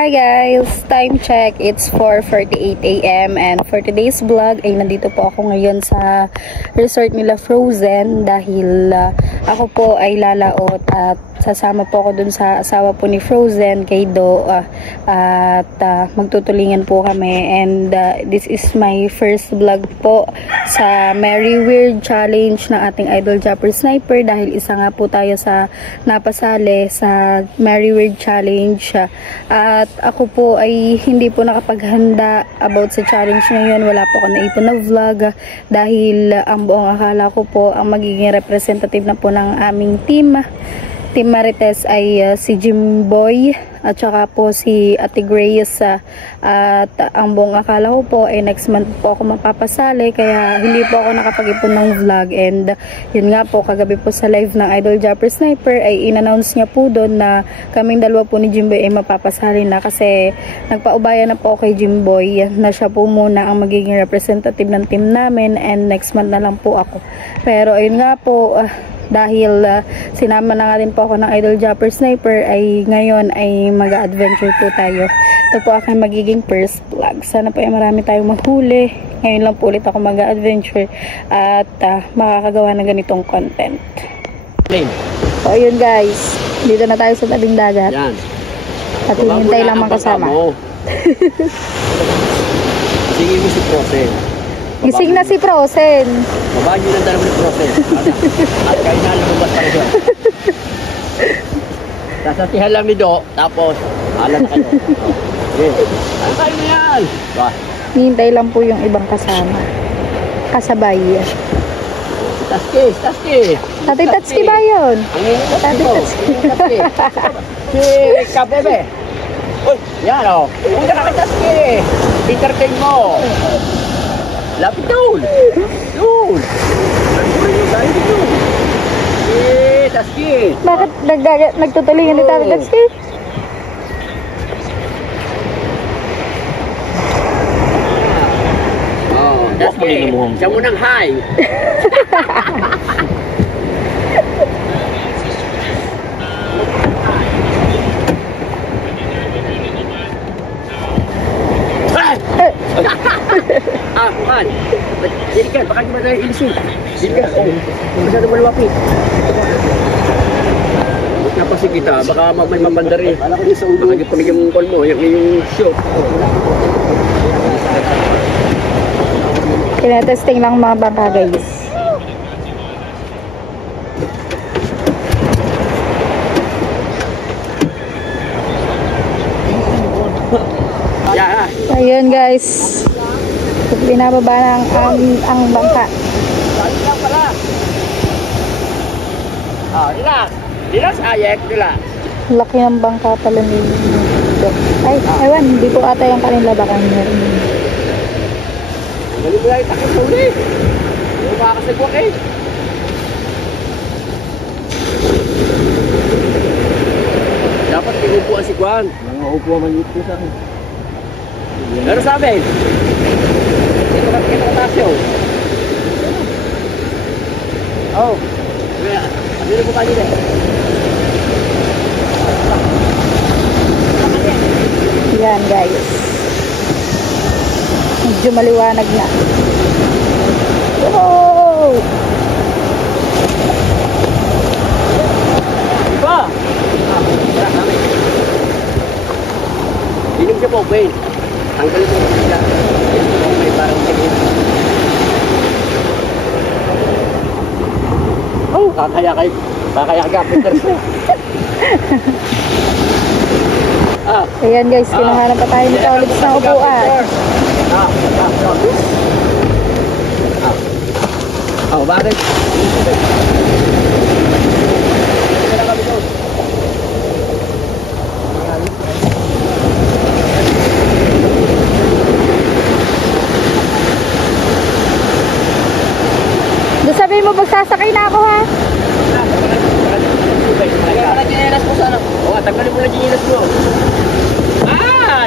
Hi guys! Time check, it's 4:48 AM and for today's vlog ay nandito po ako ngayon sa resort nila Frozen dahil ako po ay lalaot at sasama po ako dun sa asawa po ni Frozen kay Do at magtutulingan po kami and this is my first vlog po sa Merry Weird Challenge ng ating Idol Japper Sniper dahil isa nga po tayo sa napasali sa Merry Weird Challenge at ako po ay hindi po nakapaghanda about sa challenge na yun. Wala po ako naipon na vlog dahil ang buong akala ko po ang magiging representative na po ng aming Team Marites ay si Jimboy at saka po si Ate Grace at ang buong akala ko po ay next month po ako mapapasali kaya hindi po ako nakapag-ipon ng vlog and yun nga po kagabi po sa live ng Idol Japper Sniper ay in-announce niya po doon na kaming dalawa po ni Jimboy ay mapapasali na kasi nagpaubaya na po kay Jimboy na siya po muna ang magiging representative ng team namin and next month na lang po ako pero ayun nga po dahil sinama na nga rin po ako ng Idol Japper Sniper ay ngayon ay mag-adventure po tayo. Ito po aking magiging first vlog. Sana po ay marami tayong mahuli. Ngayon lang po ulit ako mag-adventure at makakagawa ng ganitong content. So ayun guys, dito na tayo sa tabing dagat. Yan. At hinintay lang makasama. Sige mo si Frozen. Gising na si Frozen. Babaan nyo ng dalawa ni Frozen. At kayo na lumabas tayo doon. Sasatihan lang ni Do, tapos alam na kayo. Okay. Ano kayo na yan? Hintay lang po yung ibang kasama. Kasabay. Taski. Tatay Tatski ba yun? Ang Tatay Tatski. Si Kabebe. Uy, yan o. Punta na kay Taski. Entertain mo. Lapit doon. Doon. Taski. Bakit nagtutulingan ni Tatay Tatski? Oh, Taski. Siya mo ng hi. Man. Dilikan, baka di ba tayo ilisin? Dilikan, masyado malawapit. Napasi kita, baka may mapandari. Baka di pamigyan mong call mo, yung show. Tinetesting lang mga bangka guys. Ayun guys, binababa na ang bangka. Relax, ayek, relax. Laki ng bangka pala ni ay, ewan, hindi po ata yung kanila baka meron. Galing mo lang itakit sa uli. Hindi makakasagwak eh. Dapat pinupuan si Kwan. Mga upuan maliit po sa akin. Pero sabi, ito kataas yun. Oh, ano po kanina eh? Yan guys. Medyo maliwanag na. Wow! Iba! Dinig siya po, Ben. Tanggalin mo sila. May parang tingin. Oh, kakaya ka, Peter. Ayan guys, kinuha na pa tayo nito ulit ng upuan. Oh, bakit? Sabihin mo, magsasakay na ako ha. Tanggalin mo na ginelas mo sana. Oo, tanggalin mo na ginelas mo.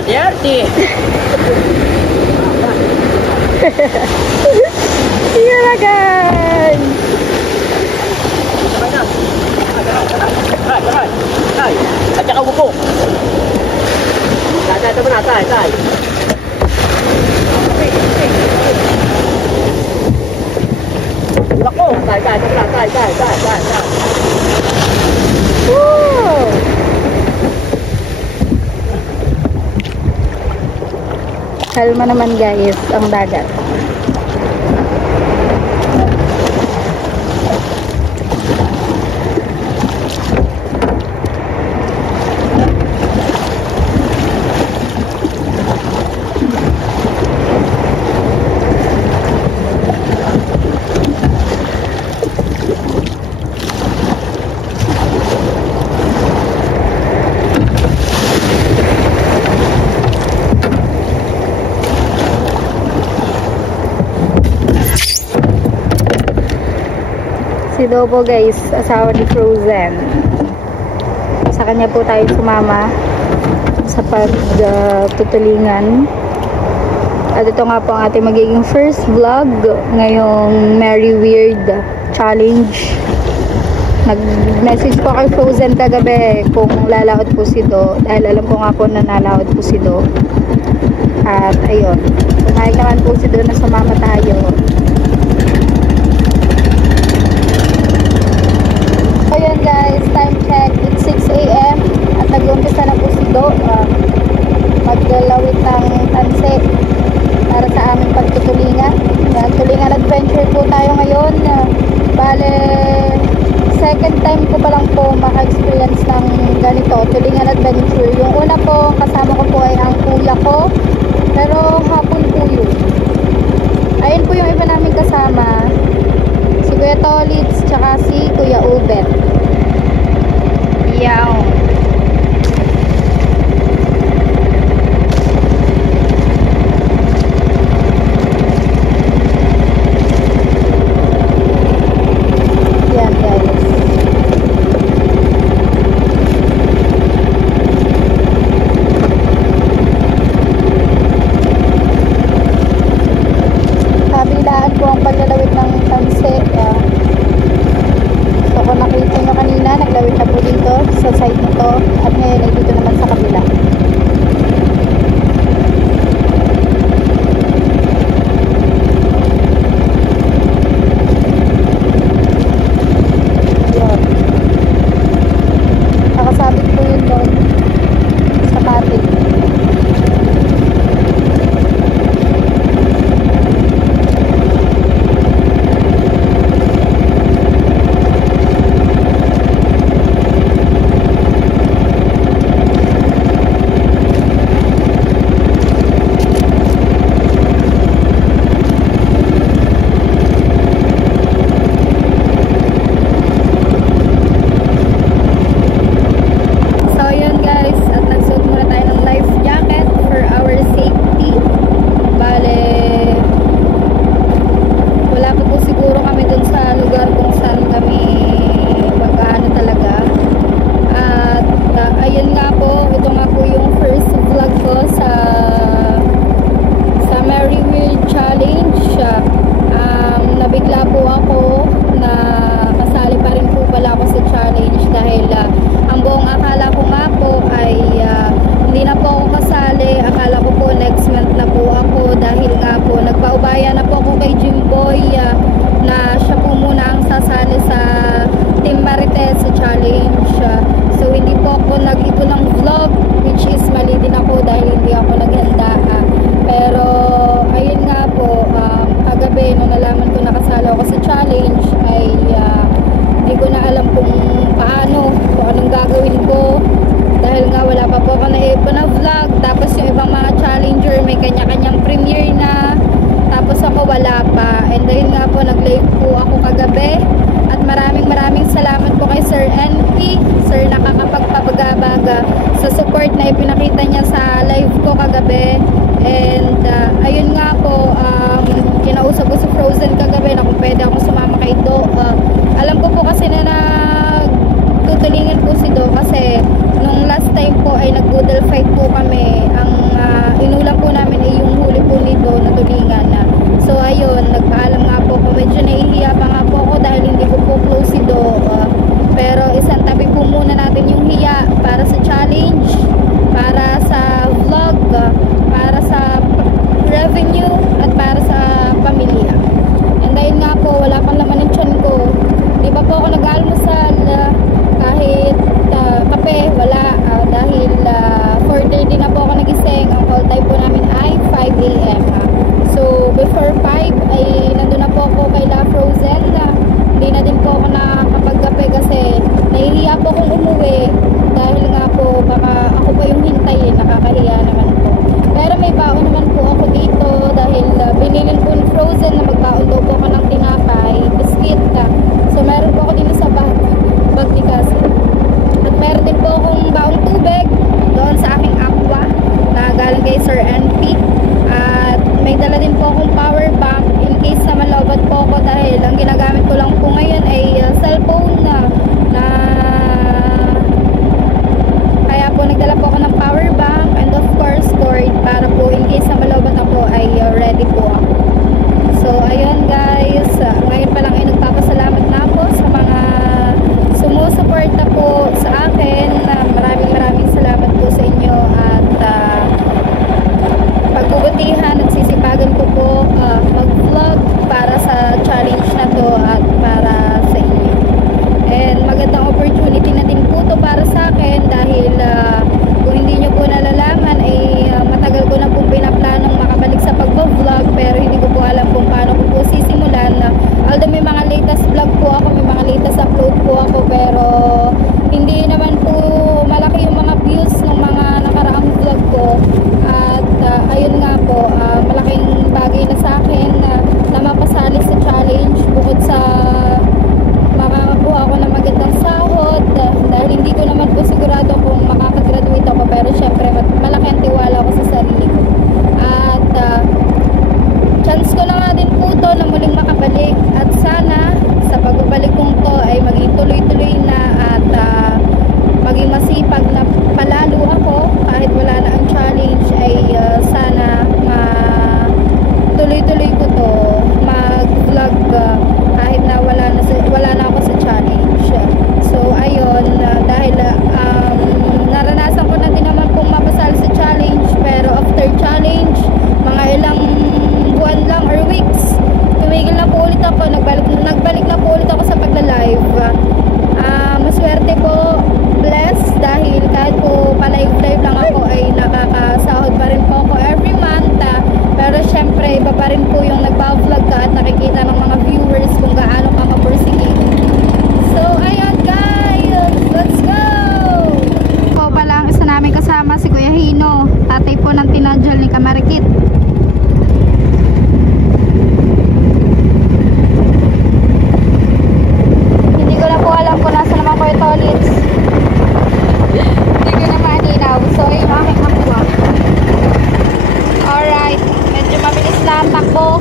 Dirty! Yan na guys! Sabay na! Sabay! At saka upo! ito muna, tay. Lako, tay. Woo! Kalma naman guys, ang dagat. Si Dobo guys, asawa ni Frozen. Sa kanya po tayo sumama sa pagtutulingan. At ito nga po ang ating magiging first vlog ngayong Merry Weird Challenge. Nag-message po kay Frozen kagabi kung lalaot po si Do, dahil alam ko nga po na nalaot po si Do. At ayun, pumayag naman po si Do na sumama tayo. Ayun guys, time check, it's 6 AM at nag-umpisa na po si Do maglalawit ng tanse para sa aming pagtutulingan. Tulingan adventure po tayo ngayon. Bale, second time ko pa lang po maka-experience ng ganito, tulingan adventure. Yung una po, kasama ko po ay ang kuya ko, pero hapon po yun. Ayun po yung iba namin kasama, si Kuya Tolitz, tsaka si Kuya Ubet. Yaw. Yan guys. Kabilaan po ang paglalawit ng tanse. So kung nakita nyo kanina, naglawit na po dito sa side nito at ngayon ay dito naman sa kabila. Yun. Nakasabit po yun doon sa cutting. Sa support na ipinakita niya sa live ko kagabi. And ayun nga po, kinausap ko si Frozen kagabi na kung pwede ako sumama kay Do. Alam ko po kasi na nagtutulingan po si Do kasi nung last time po ay nag-boodle fight po kami. Ang inulang po namin ay yung huli po ni Do na tulingan. So ayun, nagpaalam nga po ko. Medyo nahihiya pa nga po ako dahil hindi ko po close si Do. Pero isang tabi po muna natin yung hiya para sa challenge, para sa vlog. a.m. So, before 5 ay nandun na po ako kay La Frozen. Hindi na din po ako nakakapagkape kasi nahihiya po akong umuwi dahil nga po baka ako pa yung hintayin, nakakahiya naman po. Pero may baon naman po ako dito dahil binilin po ni Frozen na magbaon daw po ako ng tinapay, biscuit. So, meron po ako dito sa bag ni Cassie. At meron din po akong baong tubig doon sa aking aqua na galing kay Sir NP. At may dala din po akong power bank in case na malobad po ako dahil ang ginagamit ko lang po ngayon ay cellphone na kaya po nagdala po ako ng power bank and of course cord para po in case na malobad ako ay ready po ako. So ayun guys, ngayon pa lang ay nagpapasalamat na po sa mga sumusuporta po sa akin. Maraming salamat po sa inyo at pagbubutihan at sisipagan ko po mag-vlog para sa challenge na to at para sa inyo. And magandang opportunity na din po to para sa akin dahil kung hindi nyo po nalalaman ay matagal ko na po pinaplanong makabalik sa pag-vlog pero hindi ko po alam kung paano ko po sisimulan. Although may mga latest vlog po ako, may mga latest upload po ako pero hindi naman po malaki yung mga views ng mga nakaraang vlog ko. At ayun nga po, malaking bagay na sa akin na mapasali sa challenge bukod sa makakakuha ako ng magandang sahod dahil hindi ko naman po sigurado kung makakagraduate ako pero syempre malaki ang tiwala ko sa sarili ko. At chance ko na nga din po to na muling makabalik at sana sa pagbabalik kong to ay maging tuloy-tuloy na at maging masipag na palalo ako kahit wala na ang challenge ay sana tuloy-tuloy ko to mag-vlog kahit na wala na ako sa challenge. So ayun, dahil naranasan ko na din naman pong mapasali sa challenge pero after challenge mga ilang buwan lang or weeks tumigil na po ulit ako, nagbalik na po ulit ako sa pagla-live. Maswerte po, blessed dahil kahit po pa-live lang ako ay nakakasahod pa rin po ako every month. Pero syempre iba pa rin po yung nagpa-vlog ka at nakikita ng mga viewers kung gaano ka kapursige. So ayun guys, let's go! Po pala ang isa namin kasama si Kuya Hino, tatay po ng tinadjal ni Kamarikit. Hindi ko na po alam kung nasa naman ko yung toilets. Hindi ko na malinaw. So yung aking makwa. Alright, medyo mabilis na ang takbo.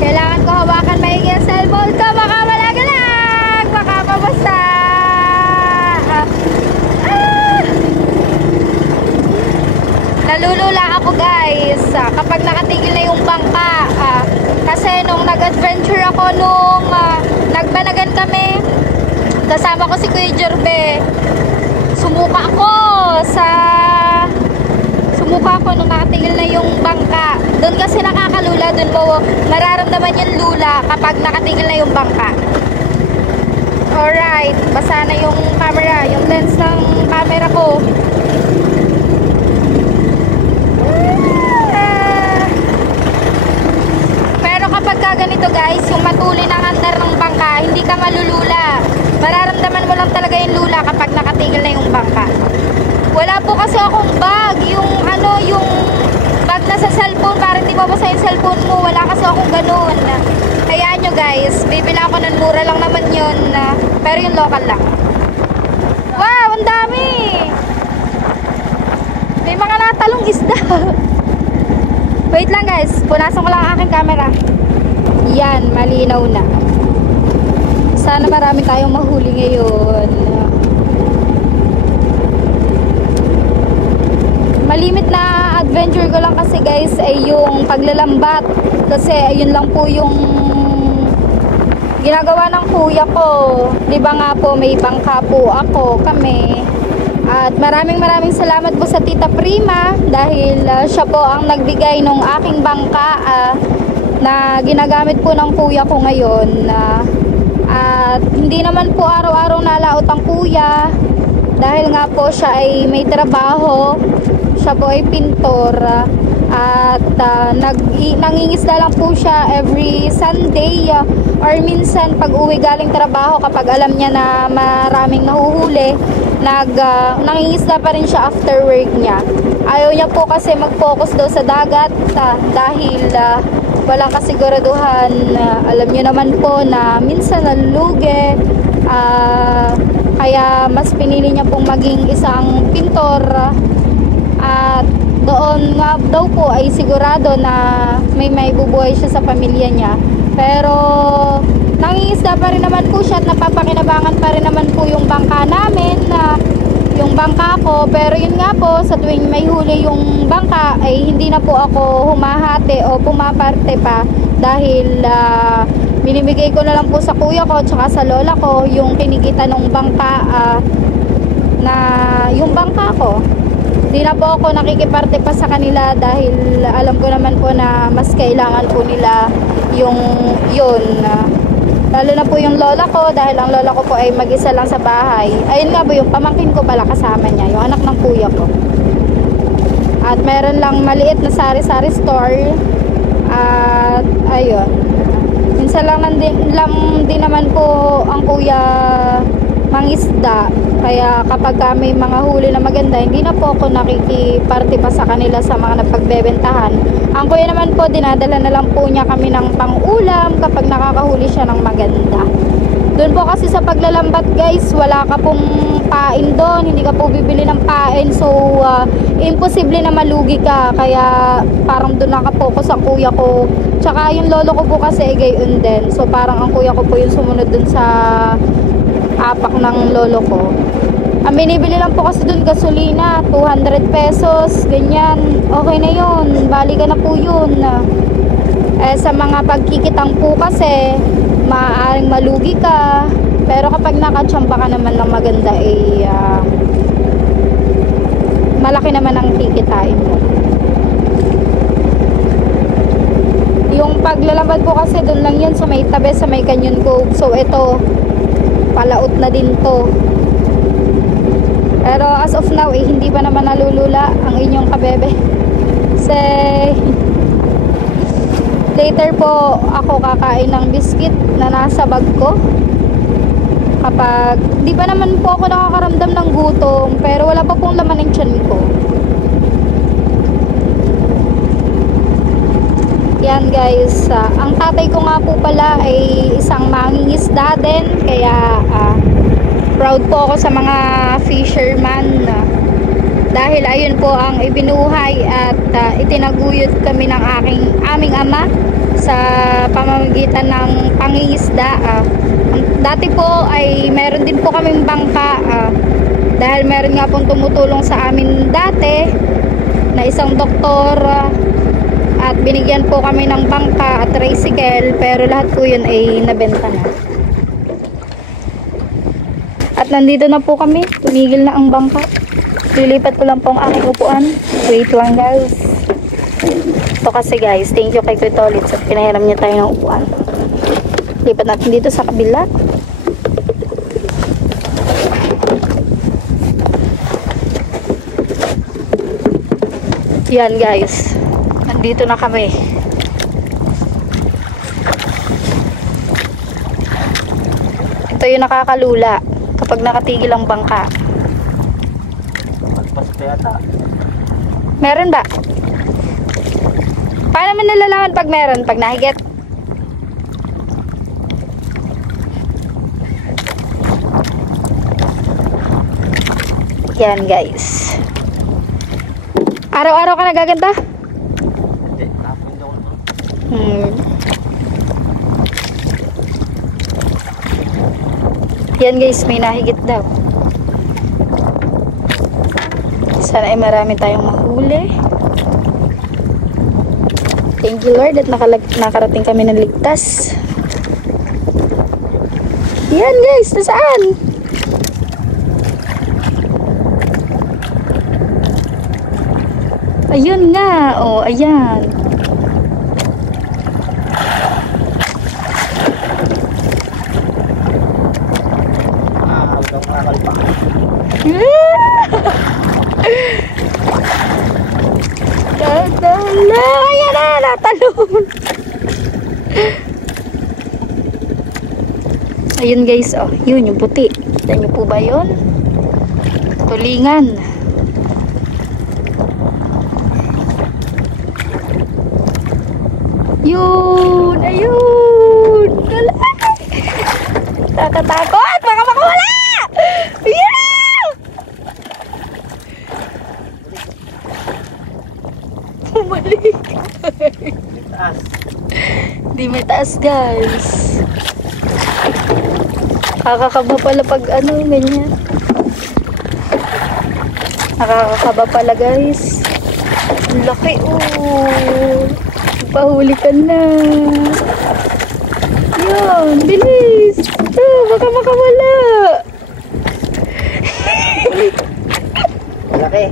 Kailangan ko hawakan maigi ang cellphone ko. Baka malagalag! Baka mabasa! Nalulula ako guys kapag nakatigil na yung bangka. Kasi nung nag-adventure ako nung nagbanagan kami, kasama ko si Kuya Jerbe. Sumuka ako nung nakatigil na yung bangka. Doon kasi nakakalula, doon mo mararamdaman yung lula kapag nakatigil na yung bangka. Alright, basa na yung camera, yung lens ng camera ko. Pero kapag ganito guys, yung matuli ng andar ng bangka, hindi ka malulula. Mararamdaman mo lang talaga yung lula kapag nakatigil na yung bangka. Wala po kasi akong bag, yung bag na sa cellphone para hindi mabasa yung cellphone mo. Wala kasi akong ganun. Hayaan nyo guys, bibila ako ng mura lang naman yun, pero yung local lang. Wow, ang dami! May mga natalong isda. Wait lang guys, punasan ko lang ang aking camera. Yan, malinaw na. Sana marami tayong mahuli ngayon. Malimit na adventure ko lang kasi guys ay yung paglalambat. Kasi ayun lang po yung ginagawa ng kuya ko. Diba nga po may bangka po kami. At maraming salamat po sa Tita Prima dahil siya po ang nagbigay ng aking bangka na ginagamit po ng kuya ko ngayon. At hindi naman po araw-araw nalaot ang kuya dahil nga po siya ay may trabaho. siya po ay pintor. At nangingisda lang po siya every Sunday, or minsan pag uwi galing trabaho, kapag alam niya na maraming nahuhuli, nangingisda pa rin siya after work niya. Ayaw niya po kasi mag-focus daw sa dagat dahil walang kasiguraduhan. Alam niyo naman po na minsan nalulugi, kaya mas pinili niya pong maging isang pintor. At doon nga daw po ay sigurado na may bubuhay siya sa pamilya niya. Pero nangingisda pa rin naman po siya at napapakinabangan pa rin naman po yung bangka namin, yung bangka ko. Pero yun nga po, sa tuwing may huli yung bangka ay hindi na po ako humahati o pumaparte pa, dahil binibigay ko na lang po sa kuya ko tsaka sa lola ko yung kinikita ng bangka, na yung bangka ko. Di na po ako nakikiparte pa sa kanila dahil alam ko naman po na mas kailangan po nila yun. Lalo na po yung lola ko, dahil ang lola ko po ay mag-isa lang sa bahay. Ayun nga po, yung pamangkin ko pala kasama niya, yung anak ng kuya ko. At meron lang maliit na sari-sari store. At ayun, minsan lang din naman po ang kuya mangisda. Kaya kapag may mga huli na maganda, hindi na po ako nakikiparte pa sa kanila sa mga napagbebentahan. Ang kuya naman po, dinadala na lang po niya kami ng pang-ulam kapag nakakahuli siya ng maganda. Doon po kasi sa paglalambat guys, wala ka pong pain doon, hindi ka po bibili ng pain, so imposible na malugi ka. Kaya parang doon nakapokus ang kuya ko, tsaka yung lolo ko po kasi gayon din. So parang ang kuya ko po yung sumunod doon sa apak ng lolo ko. Ang binibili lang po kasi doon gasolina, 200 pesos, ganyan. Okay na yun, bali ka na po yun. Sa mga pagkikitang po kasi, maaaring malugi ka. Pero kapag nakachamba ka naman ng maganda, malaki naman ang kikitain mo. Yung paglalabad po kasi doon lang yun sa may tabi, sa may Canyon Cove. So ito, palaot na din to. Pero as of now hindi pa naman nalulula ang inyong kabebe. Say later po ako kakain ng biscuit na nasa bag ko. Kapag di pa naman po ako nakakaramdam ng gutom, pero wala pa pong laman ng tiyan ko. Yan guys, ang tatay ko nga po pala ay isang mangingisda din, kaya proud po ako sa mga fisherman, dahil ayun po ang ibinuhay at itinaguyod kami ng aming ama sa pamamagitan ng pangingisda. Dati po ay meron din po kaming bangka, dahil meron nga pong tumutulong sa amin dati na isang doktor, at binigyan po kami ng bangka at tricycle, pero lahat po yun ay nabenta na. At nandito na po kami, tumigil na ang bangka. Lilipat ko lang po ang aking upuan. Wait lang guys. Ito kasi guys, thank you kay Kutolit sa pinahiram niya tayo ng upuan. Lipat natin dito sa kabila. Yan guys, nandito na kami. Ito yung nakakalula kapag nakatigil ang bangka. Magpas pa yata. Meron ba? Paano man nalalaman pag meron? Pag nahigit? Yan guys. Araw-araw ka nagaganda? Hindi, tapon daw ako. Yan guys, may nahigit daw. Sana ay marami tayong mahuli. Thank you Lord at nakarating kami ng ligtas. Yan guys, nasaan? Ayun nga, oh, ayan. Hanggang akal pa. tatalon. Ayun guys, oh, yun yung puti. Kita niyo po ba yun? Tulingan. Yun, ayun. Nakakatakot, baka makawala. Yeah! Bumalik. Di may taas guys. Nakakakaba pala pag ano, ganyan. Nakakakaba pala guys. Ang laki, oh. Pahuli ka na. Yan, bilis. Oh, baka makawala. Malaki.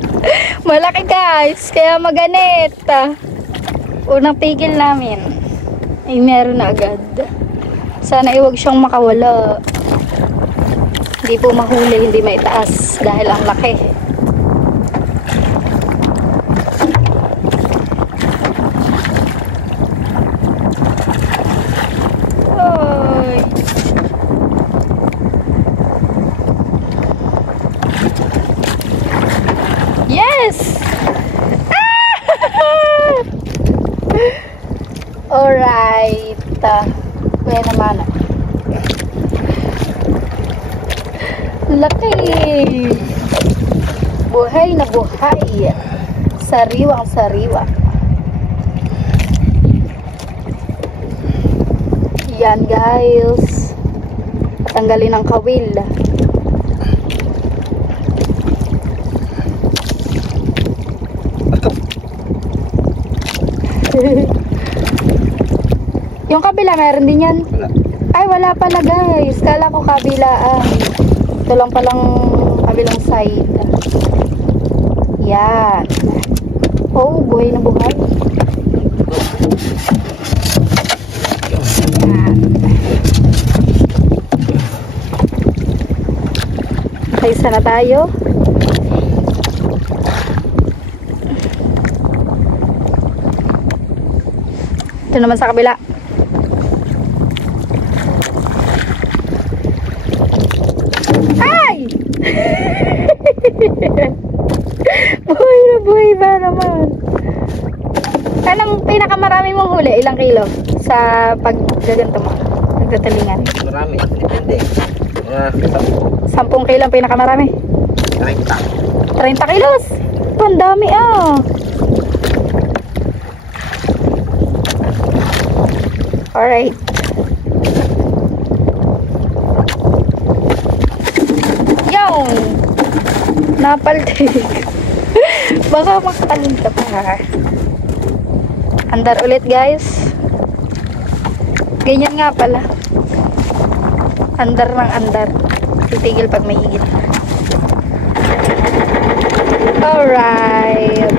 Malaki guys, kaya maganit. Unang tigil namin ay meron na agad. Sana iwag siyang makawala. Hindi po mahuli, hindi maitaas dahil ang laki. Ay. Yes! Ah! Alright. Kuya naman. Laki. Buhay na buhay. Sariwang sariwa. Yan guys. Patanggalin ang kawil. Yung kabila meron din yan? Wala. Ay wala pala guys. Kala ko kabilaan. Ito lang palang kabilang side. Yan. Oh, buhay na buhay. Yan. Kaysa na tayo. Ito naman sa kabila. Ay! Buhay na buhay ba naman? Anong pinakamarami mong huli? Ilang kilo? Sa paggaganto mo? Nagtatalingan? Marami. Depende. Mga 10 kilo ang pinakamarami? 30. 30 kilos? Ang dami ah! Alright. Yun! Napaltig. Baka makatalon ka pa. Andar ulit guys. Ganyan nga pala. Andar ng andar. Titigil pag may higit. Alright.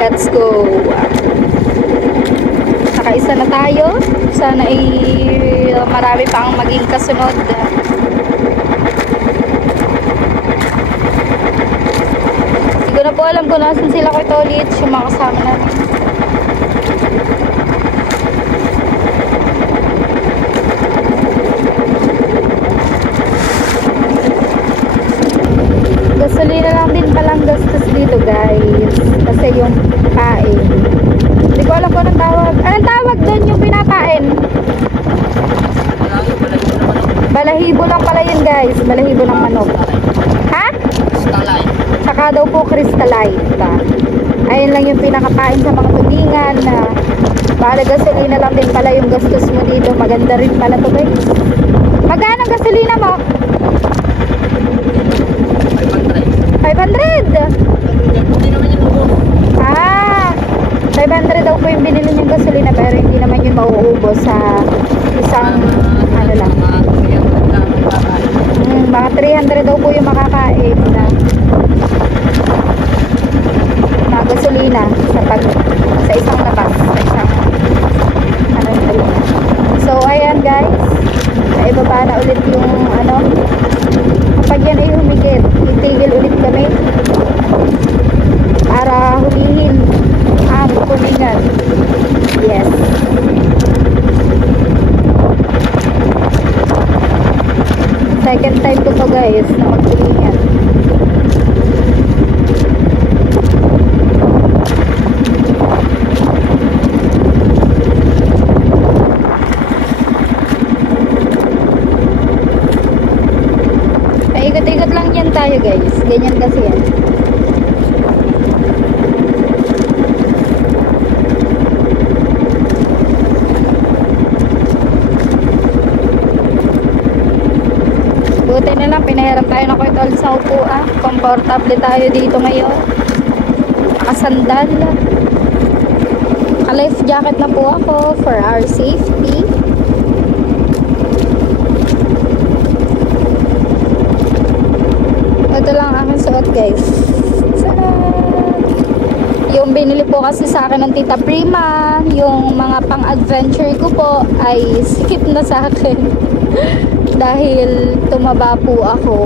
Let's go. Nakaisa na tayo. Sana ay marami pang maging kasunod. Hindi ko na po alam kung nasan sila ko ito ulit. Yung mga kasama namin. Gasolina lang din palang gastos dito guys. Kasi yung kain. Hindi ko alam kung anong tawag. Anong tawag doon yung pinapain? Balahibo lang pala yun guys. Balahibo ng manok. Ha? Starlight. Saka daw po crystallite. Ayun lang yung pinakapain sa mga tulingan na para gasolina lang din pala yung gastos mo dito. Maganda rin pala to guys. Magkano ang gasolina mo? 500. Ah, 500 daw po yung binili niyong gasolina pero hindi naman yung mauubos sa isang ano lang. Mga 300 daw po yung makakain na gasolina sa isang labas, sa isang ano yung so ayan guys, naibaba na ulit yung ano. Kapag yan ay humigit, itigil ulit kami para hulihin tayo ng kurtol sa upuan. Komportable tayo dito ngayon. Nakasandal. Naka-life jacket na po ako for our safety. Ito lang aking suot, guys. Yung binili po kasi sa akin ng Tita Prima, yung mga pang-adventure ko po ay skip na sa akin. Dahil tumaba po ako.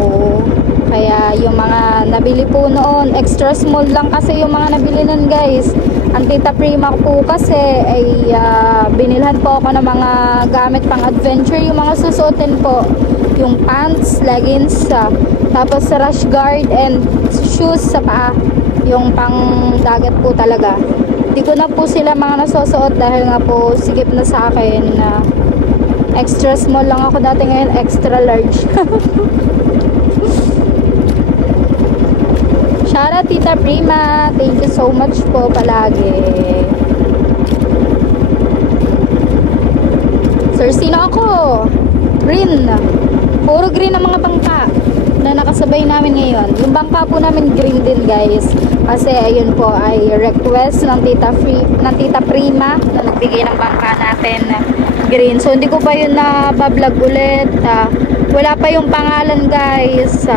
Kaya yung mga nabili po noon, extra small lang kasi yung mga nabili nun, guys. Ang Tita Prima ko po kasi ay binilhan po ako ng mga gamit pang-adventure. Yung mga susuotin po, yung pants, leggings, tapos rash guard and shoes sa paa. Yung pang dagat po talaga. Hindi ko na po sila mga nasusuot dahil nga po sigip na sa akin. Extra small lang ako dati, ngayon extra large. Shoutout Tita Prima, thank you so much po palagi. Sir, sino ako? Green. Puro green ang mga bangka na nakasabay namin ngayon. Yung bangka po namin green din, guys. Kasi ayun po ay request ng Tita Prima na nagbigay ng bangka natin green. So hindi ko pa yun na bablog ulit. Wala pa yung pangalan, guys.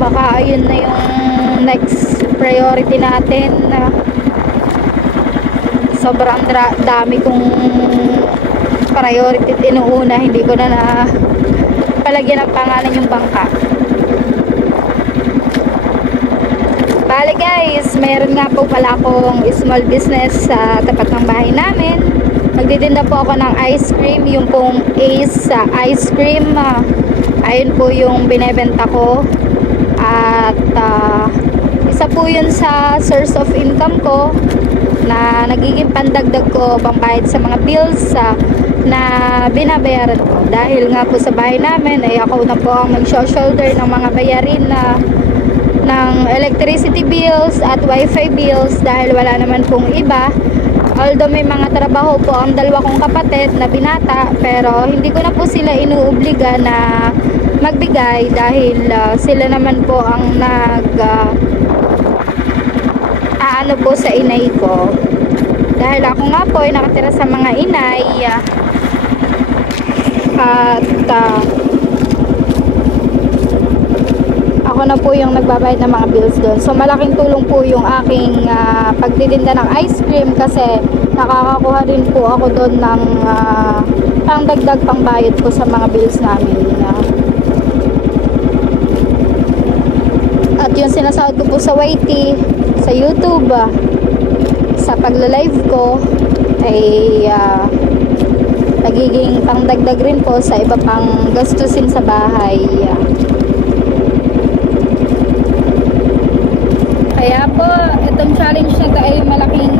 Baka ayun na yung next priority natin. Sobrang dami kong priority inuuna. Hindi ko na palagyan ng pangalan yung bangka. Bale, guys, meron nga po pala akong small business sa tapat ng bahay namin. Nagtitinda po ako ng ice cream, yung pong Ace ice cream. Ayun po yung binebenta ko. At isa po yun sa source of income ko na nagiging pandagdag ko pambayad sa mga bills na binabayaran ko. Dahil nga po sa bahay namin ay ako na po ang mag-shoulder ng mga bayarin ng electricity bills at wifi bills dahil wala naman pong iba. Although may mga trabaho po ang dalawa kong kapatid na binata, pero hindi ko na po sila inuobliga na magbigay dahil sila naman po ang ano po sa inay ko. Dahil ako nga po ay nakatira sa mga inay at ako na po yung nagbabayad ng mga bills doon. So malaking tulong po yung aking pagtitinda ng ice cream kasi nakakakuha din po ako doon ng pangdagdag pangbayad ko sa mga bills namin. At yung sinasahod ko po sa YT, sa YouTube, sa pagla-live ko ay nagiging pangdagdag rin po sa iba pang gastusin sa bahay. Kaya po, itong challenge na ito ay malaking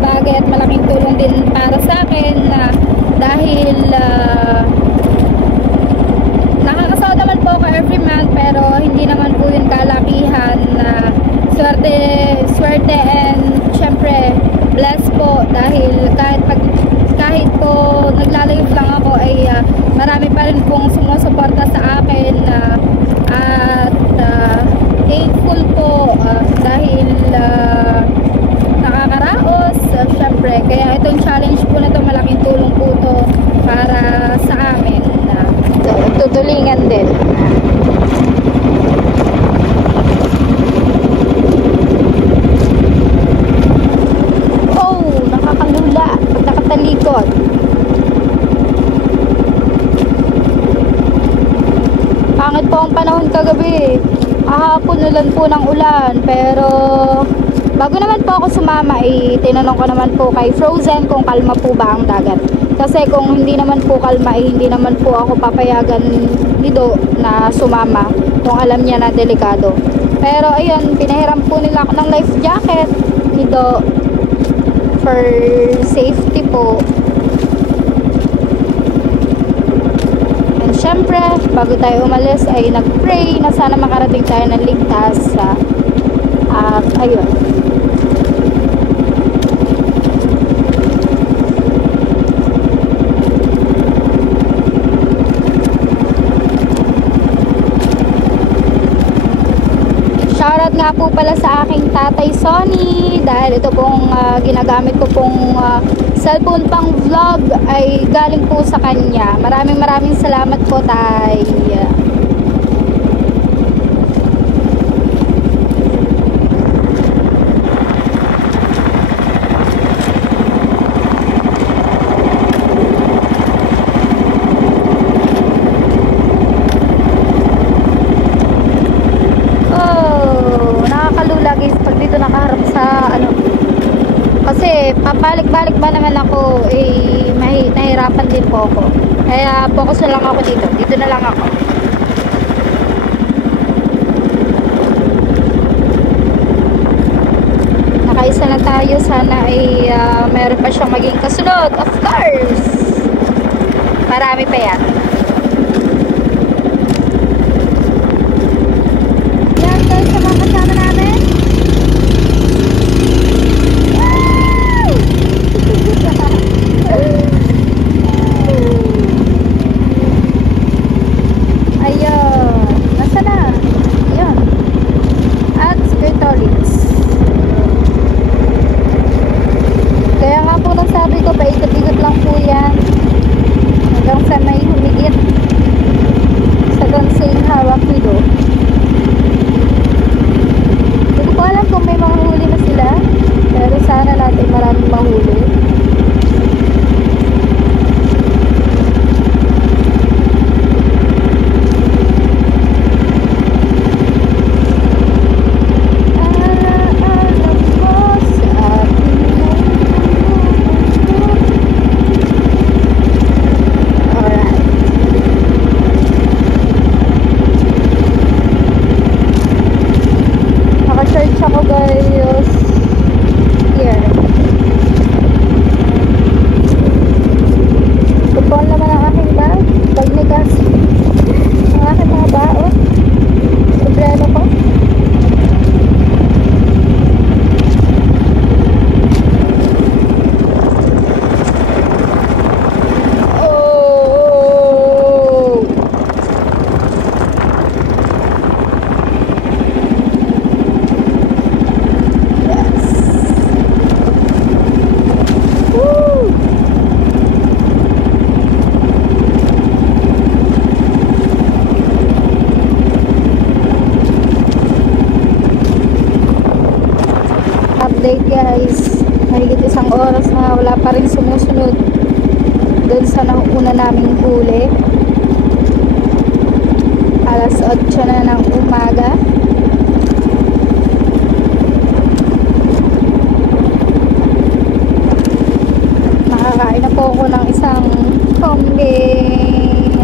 bagay at malaking tulong din para sa akin dahil nakakasahod naman po ako every month pero hindi naman po yun kalakihan. Swerte and syempre blessed po dahil kahit po nagla-live lang ako ay marami pa rin pong sumusuporta sa akin at thankful po dahil nakakaraos syempre. Kaya itong challenge po na ito malaking tulong po ito para sa amin. Tutulingan din. Oh, nakakalula pag nakatalikod. Pangit po ang panahon kagabi. Hapon ulan po ng ulan, pero bago naman po ako sumama tinanong ko naman po kay Frozen kung kalma po ba ang dagat. Kasi kung hindi naman po kalma hindi naman po ako papayagan ni Do na sumama kung alam niya na delikado. Pero ayun, pinahiram po nila ako ng life jacket ni Do for safety po. Siyempre, bago tayo umalis ay nag-pray na sana makarating tayo ng ligtas. At ayun. pala sa aking tatay Sonny dahil ito pong ginagamit ko pong cellphone pang vlog ay galing po sa kanya. Maraming salamat po, tay. Kasi papalik-balik ba naman ako, nahirapan din po ako. Kaya focus na lang ako dito. Dito na lang ako. Nakaisa na tayo. Sana ay meron pa siyang maging kasunod. Of course! Marami pa yan. Yan guys, sa mga kasama namin. Update guys, mahigit isang oras na wala pa rin sumusunod doon sa nauna naming huli. Alas 8 na ng umaga. Nakakain na po ako ng isang kambing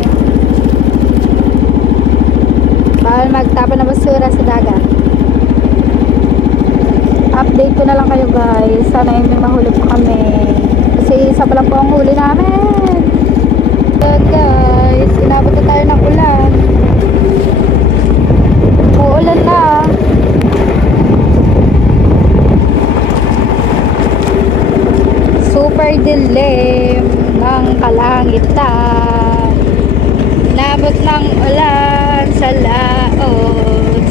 bawal magtapon na basura sa dagat. Update ko na lang kayo guys. Sana yung may mahuli po kami. Kasi isa pa lang po ang huli namin. So guys, inabot na tayo ng ulan. Uulan na. Super dilim ng kalangitan. Inabot ng ulan sa laot.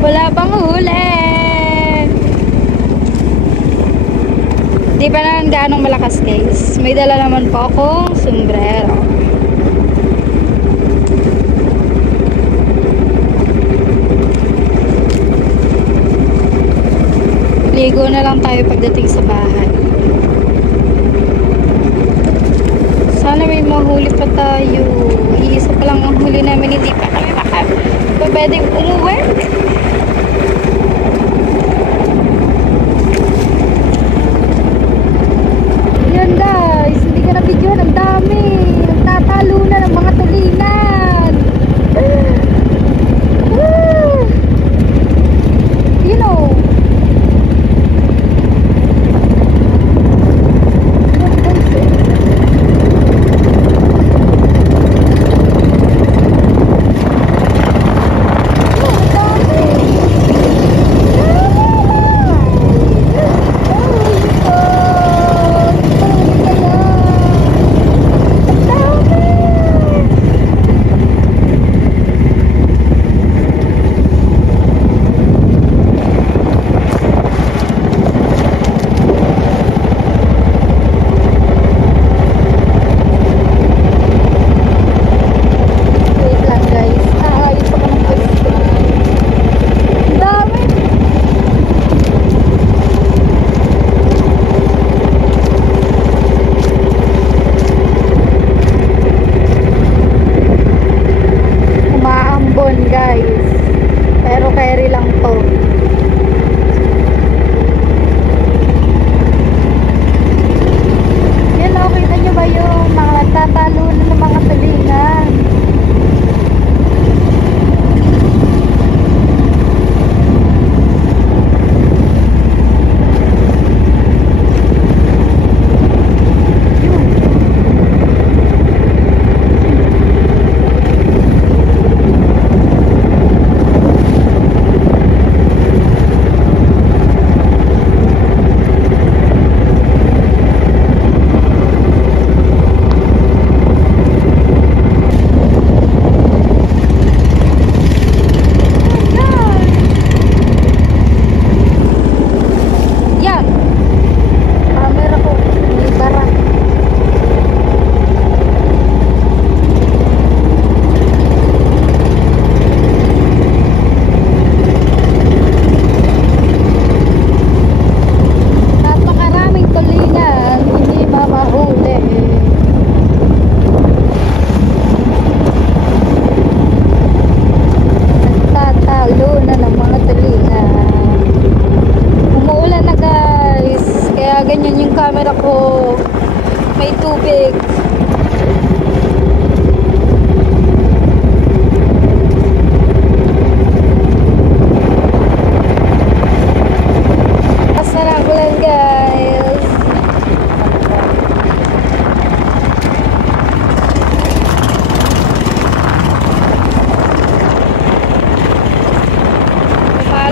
Wala pang huli. Di pa naman gaanong malakas guys. May dala naman po akong sombrero. Ligo na lang tayo pagdating sa bahay. Sana may mahuli pa tayo. Iisa pa lang ang huli namin. Hindi pa kami pwedeng umuwi. Yan guys, hindi ka na-videohan. Ang dami. Nagtatalo na ng mga tulingan. You know. Ang dami.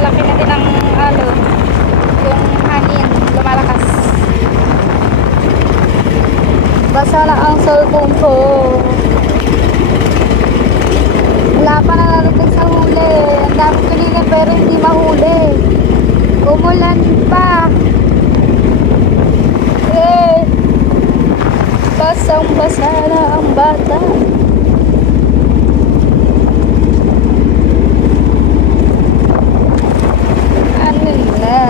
lumalaki na din ang yung hangin, lumalakas. Basa na ang cellphone ko. Wala pa na narating sa huli. Ang dami kanina pero hindi mahuli. Umulan pa. Basang-basa na ang bata. Ano na?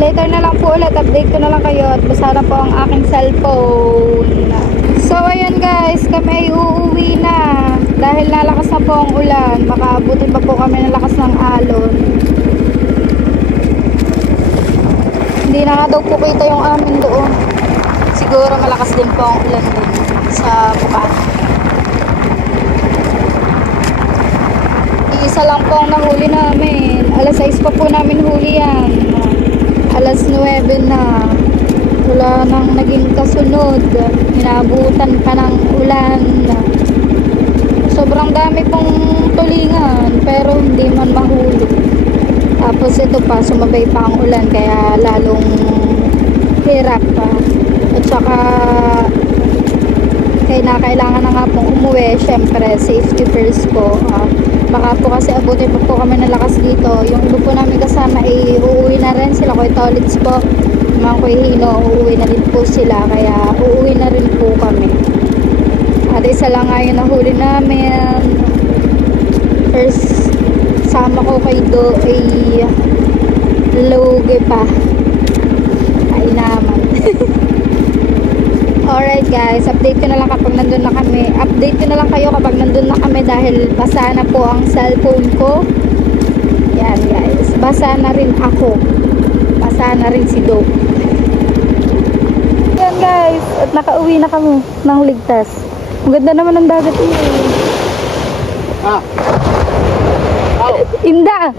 Later na lang po ulit, update ko na lang kayo at basa na po ang aking cellphone. So ayan guys, kami ay uuwi na dahil nalakas na po ang ulan. Makaabutin pa po kami ng lakas ng alon. Hindi na nga daw po kita yung amin doon. Siguro malakas din po ang ulan doon sa bukaan. Isa lang po ang nahuli namin. Alas 6 pa po namin huli yan. Alas 9 na. Wala nang naging kasunod. Inabutan pa ng ulan. Sobrang dami pong tulingan pero hindi man mahuli. Tapos ito pa, sumabay pa ang ulan kaya lalong hirap pa. At saka kailangan na nga pong umuwi. Syempre, safety first po. Baka po kasi abutin pa po kami ng lakas dito. Yung iba po namin kasama ay uuwi na rin sila. Kuya Tolits po, mga Kuya Hino, uuwi na din po sila. Kaya uuwi na rin po kami. At isa lang nga yung nahuli namin. First sama ko kay Do ay lugi pa. Ay naman. Alright guys, update ko na lang kapag nandun na kami. Update ko na lang kayo kapag nandun na kami dahil basa na po ang cellphone ko. Yan guys, basa na rin ako. Basa na rin si Do. Yan guys, at nakauwi na kami ng ligtas. Ang ganda naman ng dagat niyo. Inda!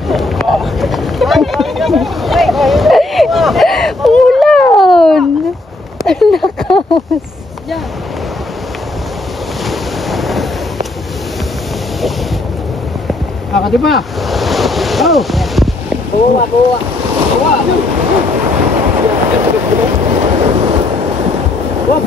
Ulan! Ang lakas! Di ba? Oh! Buwa! Wop!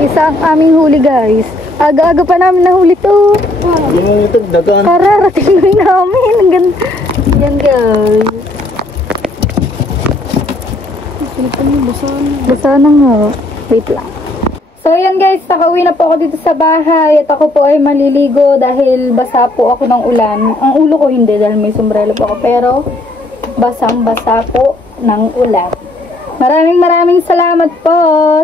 Isa ang aming huli guys. Aga-aga pa namin nahuli to. Yung ito, dagan. Kararating namin. Ang ganda. Yan guys. Basa na nga. Wait lang. So yan guys, nakauwi na po ako dito sa bahay. At ako po ay maliligo dahil basa po ako ng ulan. Ang ulo ko hindi dahil may sombrero po ako. Pero basang-basa po ng ulan. Maraming salamat po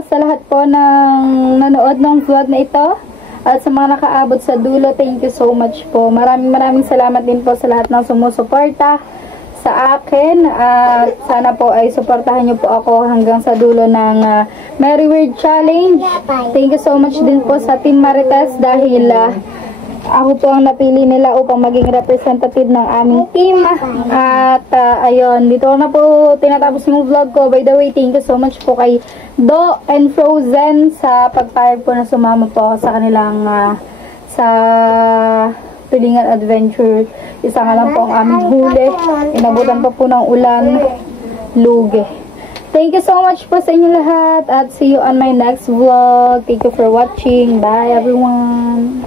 sa lahat po ng nanood ng vlog na ito. At sa mga nakaabot sa dulo, thank you so much po. Maraming salamat din po sa lahat ng sumusuporta sa akin. At sana po ay suportahan niyo po ako hanggang sa dulo ng Merry Word Challenge. Thank you so much din po sa Team Marites dahil ako po ang napili nila upang maging representative ng aming team. At ayun, dito na po tinatapos yung vlog ko. By the way, thank you so much po kay Do and Frozen sa pagpayag po na sumama po sa kanilang sa Tulingan Adventure. Isa nga lang po ang aming huli. Inabutan pa po ng ulan. Lugi. Thank you so much po sa inyo lahat at see you on my next vlog. Thank you for watching. Bye everyone.